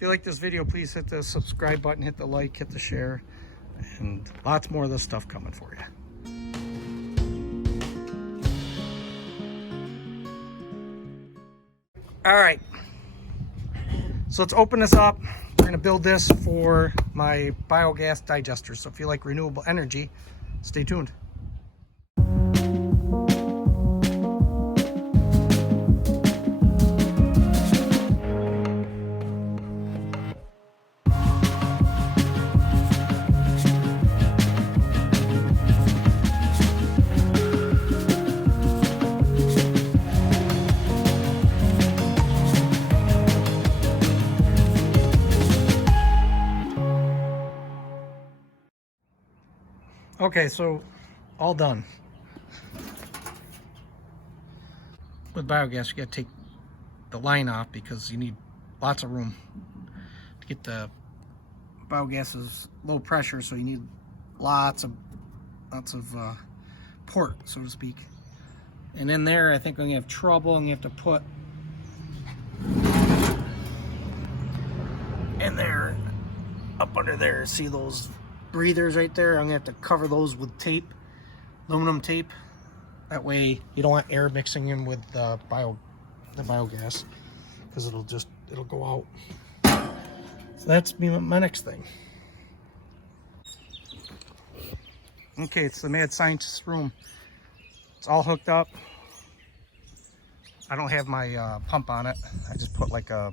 If you like this video, please hit the subscribe button, hit the like, hit the share, and lots more of this stuff coming for you. All right, so let's open this up. We're gonna build this for my biogas digester. So if you like renewable energy, stay tuned. Okay, so all done. With biogas, you gotta take the line off because you need lots of room to get the biogas is low pressure, so you need lots of port, so to speak. And in there, I think I'm gonna have trouble, and you have to put in there, up under there. See those breathers right there? I'm gonna have to cover those with tape, aluminum tape. That way you don't want air mixing in with the biogas, because it'll go out. So that's my next thing. Okay, it's the mad scientist's room. It's all hooked up. I don't have my pump on it. I just put like a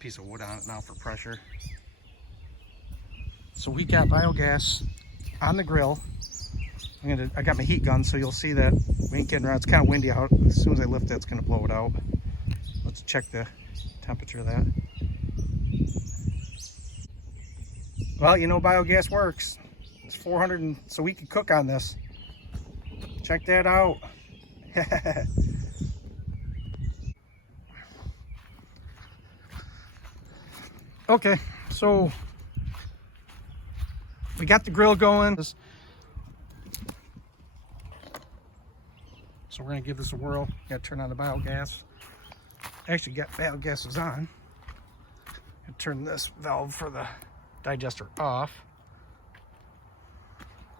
piece of wood on it now for pressure. So we got biogas on the grill. I got my heat gun, so you'll see that we ain't getting around. It's kind of windy out. As soon as I lift it, it's going to blow it out. Let's check the temperature of that. Well, you know biogas works. It's 400, so we can cook on this. Check that out. Okay, so we got the grill going. So we're gonna give this a whirl. Gotta turn on the biogas. Actually, got biogas is on. Gotta turn this valve for the digester off.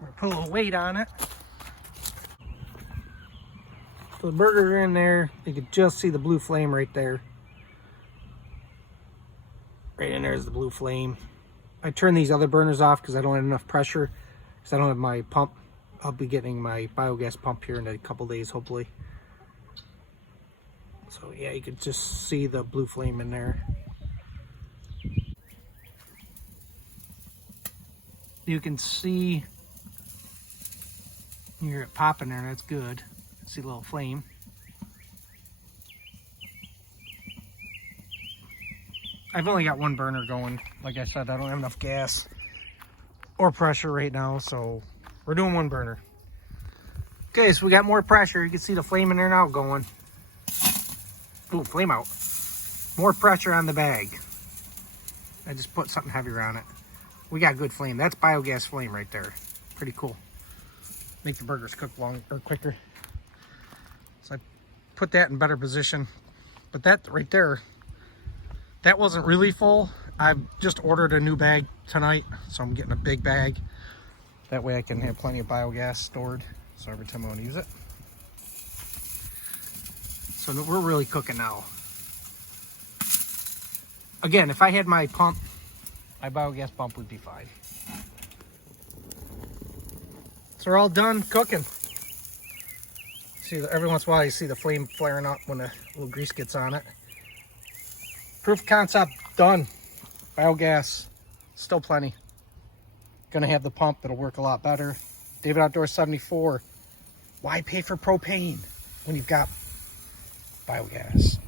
We're gonna put a little weight on it. So the burgers are in there. You can just see the blue flame right there. Right in there is the blue flame. I turned these other burners off because I don't have enough pressure, because I don't have my pump. I'll be getting my biogas pump here in a couple days, hopefully. So yeah, you can just see the blue flame in there. You can see, you hear it popping there, that's good. See the little flame. I've only got one burner going. Like I said, I don't have enough gas or pressure right now, so we're doing one burner. Okay, so we got more pressure. You can see the flame in there now going. Ooh, flame out. More pressure on the bag. I just put something heavier on it. We got good flame. That's biogas flame right there. Pretty cool. Make the burgers cook quicker. So I put that in better position. But that right there, that wasn't really full. I've just ordered a new bag tonight, so I'm getting a big bag. That way I can have plenty of biogas stored, so every time I want to use it. So we're really cooking now. Again, if I had my pump, my biogas pump would be fine. So we're all done cooking. See, every once in a while you see the flame flaring up when a little grease gets on it. Proof of concept done. Biogas, still plenty. Gonna have the pump that'll work a lot better. David Outdoors 74. Why pay for propane when you've got biogas?